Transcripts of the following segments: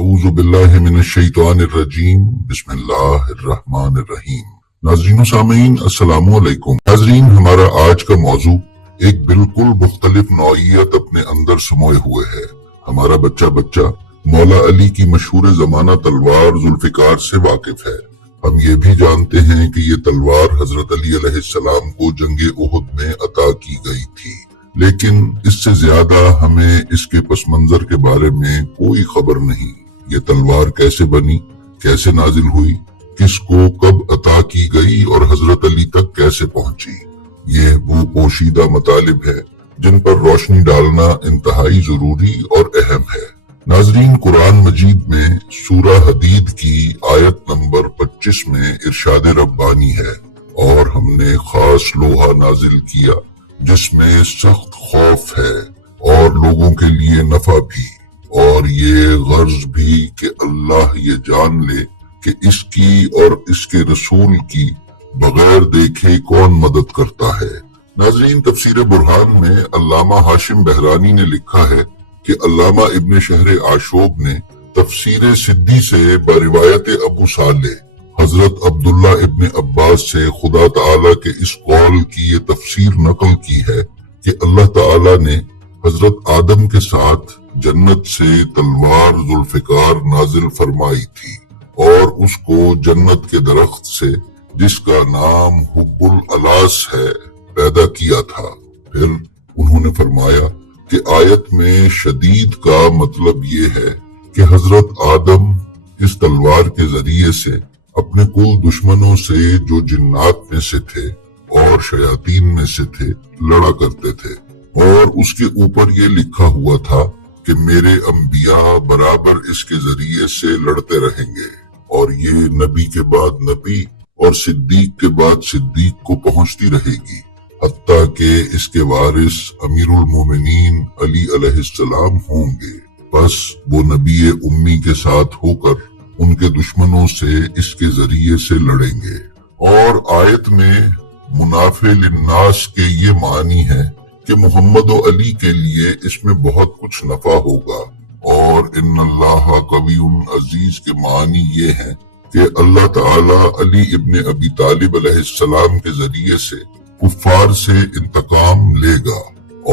اعوذ باللہ من الشیطان الرجیم بسم اللہ الرحمن الرحیم۔ ناظرین و سامعین السلام علیکم۔ ناظرین، ہمارا آج کا موضوع ایک بالکل مختلف نوعیت اپنے اندر سموئے ہوئے ہے۔ ہمارا بچہ مولا علی کی مشہور زمانہ تلوار ذوالفقار سے واقف ہے۔ ہم یہ بھی جانتے ہیں کہ یہ تلوار حضرت علی علیہ السلام کو جنگ احد میں عطا کی گئی تھی، لیکن اس سے زیادہ ہمیں اس کے پس منظر کے بارے میں کوئی خبر نہیں۔ یہ تلوار کیسے بنی، کیسے نازل ہوئی، کس کو کب عطا کی گئی اور حضرت علی تک کیسے پہنچی، یہ وہ پوشیدہ مطالب ہے جن پر روشنی ڈالنا انتہائی ضروری اور اہم ہے۔ ناظرین، قرآن مجید میں سورہ حدید کی آیت نمبر 25 میں ارشاد ربانی ہے، اور ہم نے خاص لوہا نازل کیا جس میں سخت خوف ہے اور لوگوں کے لیے نفع بھی، اور یہ غرض بھی کہ اللہ یہ جان لے کہ اس کی اور اس کے رسول کی بغیر دیکھے کون مدد کرتا ہے۔ ناظرین، تفسیر برہان میں علامہ ہاشم بہرانی نے لکھا ہے کہ علامہ ابن شہر آشوب نے تفسیر سدی سے بروایت ابو صالح حضرت عبداللہ ابن عباس سے خدا تعالیٰ کے اس قول کی یہ تفسیر نقل کی ہے کہ اللہ تعالیٰ نے حضرت آدم کے ساتھ جنت سے تلوار ذوالفقار نازل فرمائی تھی اور اس کو جنت کے درخت سے جس کا نام حب الالاس ہے پیدا کیا تھا۔ پھر انہوں نے فرمایا کہ آیت میں شدید کا مطلب یہ ہے کہ حضرت آدم اس تلوار کے ذریعے سے اپنے کل دشمنوں سے جو جنات میں سے تھے اور شیاطین میں سے تھے لڑا کرتے تھے، اور اس کے اوپر یہ لکھا ہوا تھا کہ میرے انبیاء برابر اس کے ذریعے سے لڑتے رہیں گے، اور یہ نبی کے بعد نبی اور صدیق کے بعد صدیق کو پہنچتی رہے گی، حتیٰ کہ اس کے وارث امیر المومنین علی علیہ السلام ہوں گے۔ بس وہ نبی امی کے ساتھ ہو کر ان کے دشمنوں سے اس کے ذریعے سے لڑیں گے۔ اور آیت میں منافع للناس کے یہ معنی ہے کہ محمد و علی کے لیے اس میں بہت کچھ نفع ہوگا، اور ان اللہ قوی عزیز کے معنی یہ ہیں کہ اللہ تعالی علی ابن ابی طالب علیہ السلام کے ذریعے سے کفار سے انتقام لے گا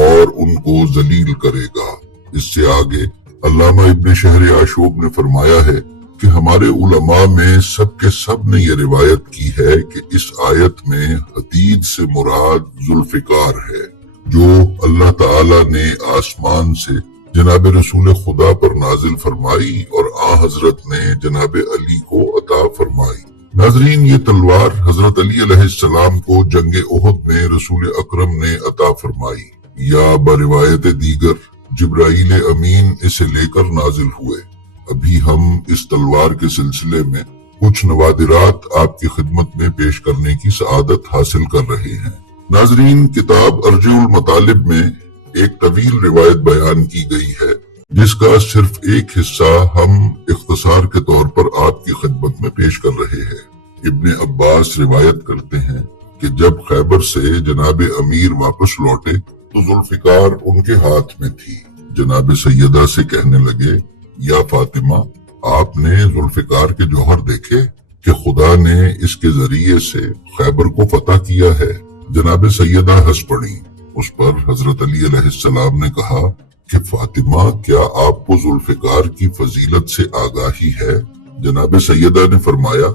اور ان کو ذلیل کرے گا۔ اس سے آگے علامہ ابن شہر آشوب نے فرمایا ہے کہ ہمارے علماء میں سب کے سب نے یہ روایت کی ہے کہ اس آیت میں حدید سے مراد ذوالفقار ہے، جو اللہ تعالی نے آسمان سے جناب رسول خدا پر نازل فرمائی اور حضرت نے جناب علی کو عطا فرمائی۔ ناظرین، یہ تلوار حضرت علی علیہ السلام کو جنگ احد میں رسول اکرم نے عطا فرمائی، یا بروایت دیگر جبرائیل امین اسے لے کر نازل ہوئے۔ ابھی ہم اس تلوار کے سلسلے میں کچھ نوادرات آپ کی خدمت میں پیش کرنے کی سعادت حاصل کر رہے ہیں۔ ناظرین، کتاب ارجع المطالب میں ایک طویل روایت بیان کی گئی ہے جس کا صرف ایک حصہ ہم اختصار کے طور پر آپ کی خدمت میں پیش کر رہے ہیں۔ ابن عباس روایت کرتے ہیں کہ جب خیبر سے جناب امیر واپس لوٹے تو ذوالفقار ان کے ہاتھ میں تھی۔ جناب سیدہ سے کہنے لگے، یا فاطمہ، آپ نے ذوالفقار کے جوہر دیکھے کہ خدا نے اس کے ذریعے سے خیبر کو فتح کیا ہے؟ جناب سیدہ ہنس پڑی۔ اس پر حضرت علی علیہ السلام نے کہا کہ فاطمہ، کیا آپ کو ذوالفقار کی فضیلت سے آگاہی ہے؟ جناب سیدہ نے فرمایا،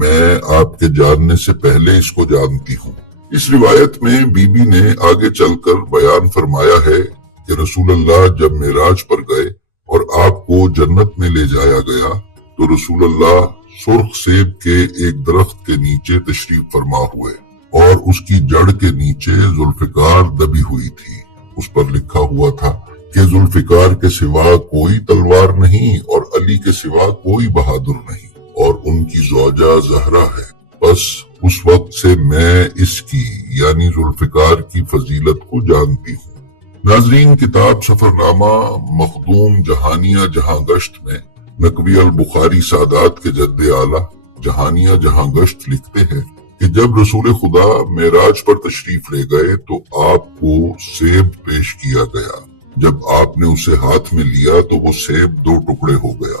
میں آپ کے جاننے سے پہلے اس کو جانتی ہوں۔ اس روایت میں بی بی نے آگے چل کر بیان فرمایا ہے کہ رسول اللہ جب معراج پر گئے اور آپ کو جنت میں لے جایا گیا تو رسول اللہ سرخ سیب کے ایک درخت کے نیچے تشریف فرما ہوئے، اور اس کی جڑ کے نیچے ذوالفقار دبی ہوئی تھی۔ اس پر لکھا ہوا تھا کہ ذوالفقار کے سوا کوئی تلوار نہیں اور علی کے سوا کوئی بہادر نہیں، اور ان کی زوجہ زہرا ہے۔ بس اس وقت سے میں اس کی یعنی ذوالفقار کی فضیلت کو جانتی ہوں۔ ناظرین، کتاب سفرنامہ مخدوم جہانیہ جہاں گشت میں نقوی البخاری سادات کے جد اعلیٰ جہانیہ جہاں گشت لکھتے ہیں کہ جب رسول خدا معراج پر تشریف لے گئے تو آپ کو سیب پیش کیا گیا۔ جب آپ نے اسے ہاتھ میں لیا تو وہ سیب 2 ٹکڑے ہو گیا۔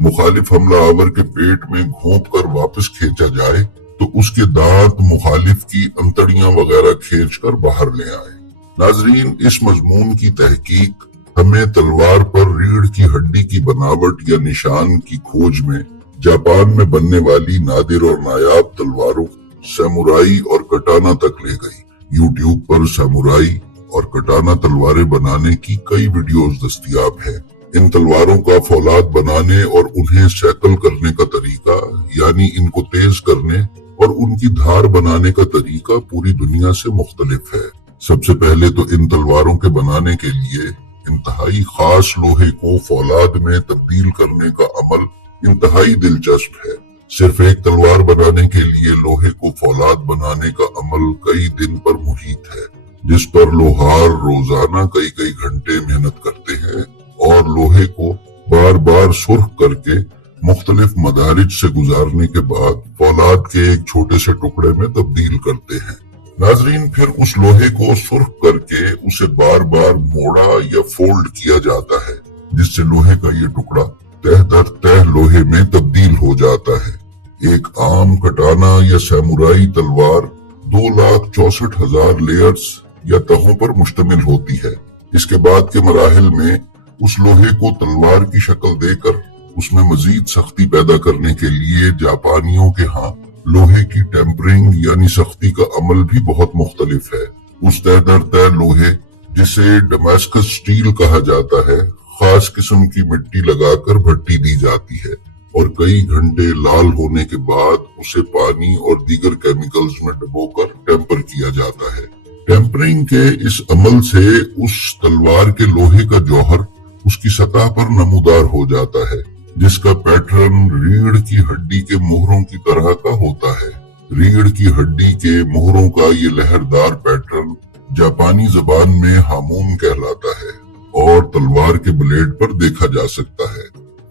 مخالف حملہ آور کے پیٹ میں گھونپ کر واپس کھینچا جائے تو اس کے دانت مخالف کی انتڑیاں وغیرہ کھینچ کر باہر لے آئے۔ ناظرین، اس مضمون کی تحقیق ہمیں تلوار پر ریڑھ کی ہڈی کی بناوٹ یا نشان کی کھوج میں جاپان میں بننے والی نادر اور نایاب تلواروں سامورائی اور کٹانا تک لے گئی۔ یوٹیوب پر سامورائی اور کٹانا تلواریں بنانے کی کئی ویڈیوز دستیاب ہیں۔ ان تلواروں کا فولاد بنانے اور انہیں سیکل کرنے کا طریقہ، یعنی ان کو تیز کرنے اور ان کی دھار بنانے کا طریقہ پوری دنیا سے مختلف ہے۔ سب سے پہلے تو ان تلواروں کے بنانے کے لیے انتہائی خاص لوہے کو فولاد میں تبدیل کرنے کا عمل انتہائی دلچسپ ہے۔ صرف ایک تلوار بنانے کے لیے لوہے کو فولاد بنانے کا عمل کئی دن پر محیط ہے، جس پر لوہار روزانہ کئی گھنٹے محنت کرتے ہیں اور لوہے کو بار بار سرخ کر کے مختلف مدارج سے گزارنے کے بعد فولاد کے ایک چھوٹے سے ٹکڑے میں تبدیل کرتے ہیں۔ ناظرین، پھر اس لوہے کو سرخ کر کے اسے بار بار موڑا یا فولڈ کیا جاتا ہے، جس سے لوہے کا یہ ٹکڑا تہ در تہ لوہے میں تبدیل ہو جاتا ہے۔ ایک عام کٹانا یا سامورائی تلوار 2,64,000 لیئرز یا تہوں پر مشتمل ہوتی ہے۔ اس کے بعد کے مراحل میں اس لوہے کو تلوار کی شکل دے کر اس میں مزید سختی پیدا کرنے کے لیے جاپانیوں کے ہاں لوہے کی ٹیمپرنگ یعنی سختی کا عمل بھی بہت مختلف ہے۔ اس تہ در تہ لوہے، جسے ڈماسکس سٹیل کہا جاتا ہے، خاص قسم کی مٹی لگا کر بھٹی دی جاتی ہے اور کئی گھنٹے لال ہونے کے بعد اسے پانی اور دیگر کیمیکلز میں ڈبو کر ٹیمپر کیا جاتا ہے۔ ٹیمپرنگ کے اس عمل سے اس تلوار کے لوہے کا جوہر اس کی سطح پر نمودار ہو جاتا ہے، جس کا پیٹرن ریڑھ کی ہڈی کے مہروں کی طرح کا ہوتا ہے۔ ریڑھ کی ہڈی کے مہروں کا یہ لہردار پیٹرن جاپانی زبان میں ہامون کہلاتا ہے اور تلوار کے بلیڈ پر دیکھا جا سکتا ہے۔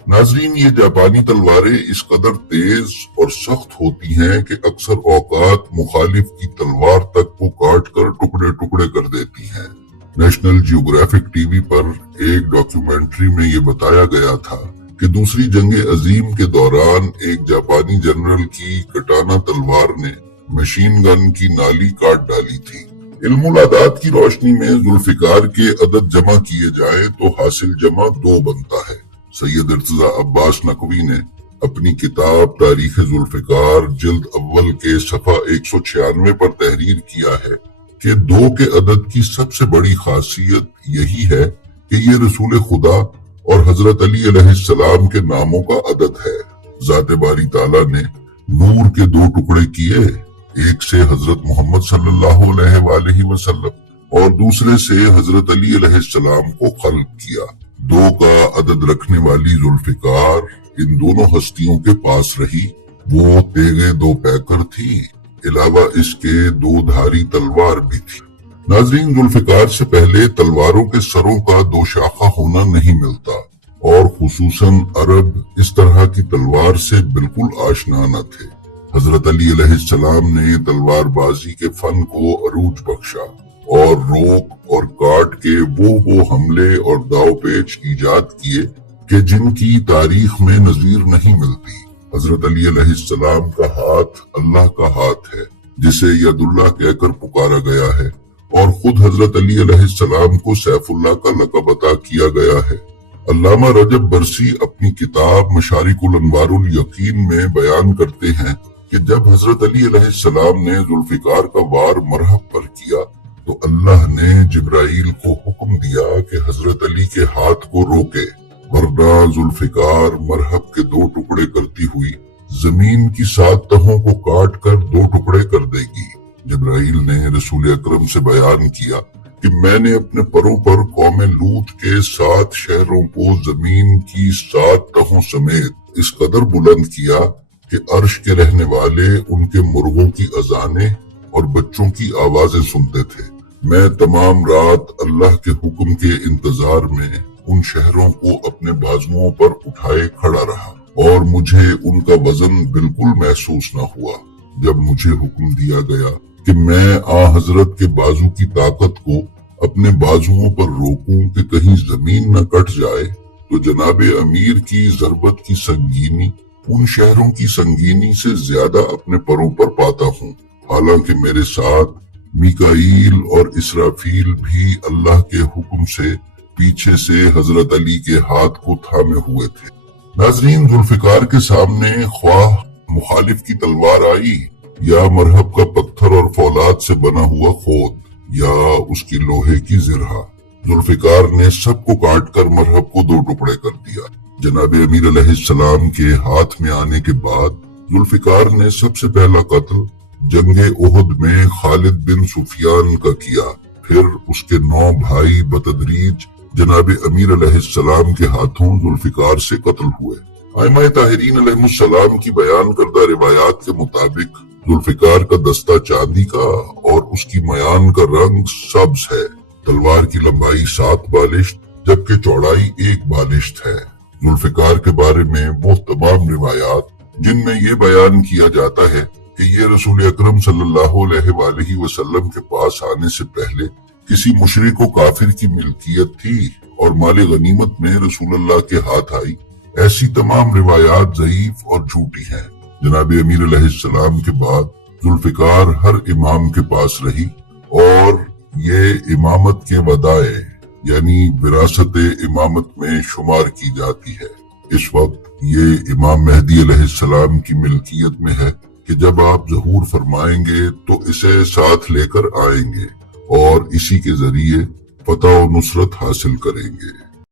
ناظرین، یہ جاپانی تلواریں اس قدر تیز اور سخت ہوتی ہیں کہ اکثر اوقات مخالف کی تلوار تک کو کاٹ کر ٹکڑے ٹکڑے کر دیتی ہیں۔ نیشنل جیوگرافک ٹی وی پر ایک ڈاکیومنٹری میں یہ بتایا گیا تھا کہ دوسری جنگ عظیم کے دوران ایک جاپانی جنرل کی کٹانا تلوار نے مشین گن کی نالی کاٹ ڈالی تھی۔ علم العداد کی روشنی میں ذوالفقار کے عدد جمع کیے جائیں تو حاصل جمع 2 بنتا ہے۔ سید ارتضیٰ عباس نقوی نے اپنی کتاب تاریخ ذوالفقار جلد اول کے صفحہ 196 پر تحریر کیا ہے کہ 2 کے عدد کی سب سے بڑی خاصیت یہی ہے کہ یہ رسول خدا اور حضرت علی علیہ السلام کے ناموں کا عدد ہے۔ ذات باری تعالیٰ نے نور کے 2 ٹکڑے کیے، ایک سے حضرت محمد صلی اللہ علیہ وآلہ وسلم اور دوسرے سے حضرت علی علیہ السلام کو خلق کیا۔ 2 کا عدد رکھنے والی ذوالفقار ان دونوں ہستیوں کے پاس رہی۔ وہ تیغے 2 پیکر تھی، علاوہ اس کے 2 دھاری تلوار بھی تھی۔ ناظرین، ذوالفقار سے پہلے تلواروں کے سروں کا 2 شاخہ ہونا نہیں ملتا اور خصوصاً عرب اس طرح کی تلوار سے بالکل آشنا نہ تھے۔ حضرت علی علیہ السلام نے تلوار بازی کے فن کو عروج بخشا اور روک اور کاٹ کے وہ حملے اور داؤ پیچ ایجاد کیے کہ جن کی تاریخ میں نظیر نہیں ملتی۔ حضرت علی علیہ السلام کا ہاتھ اللہ کا ہاتھ ہے، جسے ید اللہ کہہ کر پکارا گیا ہے، اور خود حضرت علی علیہ السلام کو سیف اللہ کا لقب عطا کیا گیا ہے۔ علامہ رجب برسی اپنی کتاب مشارق الانوار الیقین میں بیان کرتے ہیں کہ جب حضرت علی علیہ السلام نے ذوالفقار کا وار مرہب پر کیا تو اللہ نے جبرائیل کو حکم دیا کہ حضرت علی کے ہاتھ کو روکے، ورنہ ذوالفقار مرہب کے 2 ٹکڑے کرتی ہوئی زمین کی 7 تہوں کو کاٹ کر 2 ٹکڑے کر دے گی۔ جبرائیل نے رسول اکرم سے بیان کیا کہ میں نے اپنے پروں پر قوم لوط کے 7 شہروں کو زمین کی 7 تہوں سمیت اس قدر بلند کیا کہ عرش کے رہنے والے ان کے مرغوں کی اذانیں اور بچوں کی آوازیں سنتے تھے۔ میں تمام رات اللہ کے حکم کے انتظار میں ان شہروں کو اپنے بازوؤں پر اٹھائے کھڑا رہا اور مجھے ان کا وزن بالکل محسوس نہ ہوا۔ جب مجھے حکم دیا گیا کہ میں حضرت کے بازو کی طاقت کو اپنے بازوؤں پر روکوں کہ کہیں زمین نہ کٹ جائے تو جناب امیر کی ضربت کی سنگینی ان شہروں کی سنگینی سے زیادہ اپنے پروں پر پاتا ہوں، حالانکہ میرے ساتھ میکائیل اور اسرافیل بھی اللہ کے حکم سے پیچھے سے حضرت علی کے ہاتھ کو تھامے ہوئے تھے۔ ناظرین، ذوالفقار کے سامنے خواہ مخالف کی تلوار آئی یا مرہب کا پتھر اور فولاد سے بنا ہوا خود یا اس کی لوہے کی زرہ، ذوالفقار نے سب کو کاٹ کر مرہب کو 2 ٹکڑے کر دیا۔ جناب امیر علیہ السلام کے ہاتھ میں آنے کے بعد ذوالفقار نے سب سے پہلا قتل جنگ احد میں خالد بن سفیان کا کیا، پھر اس کے 9 بھائی بتدریج جناب امیر علیہ السلام کے ہاتھوں ذوالفقار سے قتل ہوئے۔ ائمہ طاہرین علیہ السلام کی بیان کردہ روایات کے مطابق ذوالفقار کا دستہ چاندی کا اور اس کی میان کا رنگ سبز ہے۔ تلوار کی لمبائی 7 بالشت جبکہ چوڑائی 1 بالشت ہے۔ ذوالفقار کے بارے میں وہ تمام روایات جن میں یہ بیان کیا جاتا ہے کہ یہ رسول اکرم صلی اللہ علیہ وآلہ وسلم کے پاس آنے سے پہلے کسی مشرک و کافر کی ملکیت تھی اور مال غنیمت میں رسول اللہ کے ہاتھ آئی، ایسی تمام روایات ضعیف اور جھوٹی ہیں۔ جناب امیر علیہ السلام کے بعد ذوالفقار ہر امام کے پاس رہی اور یہ امامت کے ودائع یعنی وراثت امامت میں شمار کی جاتی ہے۔ اس وقت یہ امام مہدی علیہ السلام کی ملکیت میں ہے کہ جب آپ ظہور فرمائیں گے تو اسے ساتھ لے کر آئیں گے اور اسی کے ذریعے فتح و نصرت حاصل کریں گے۔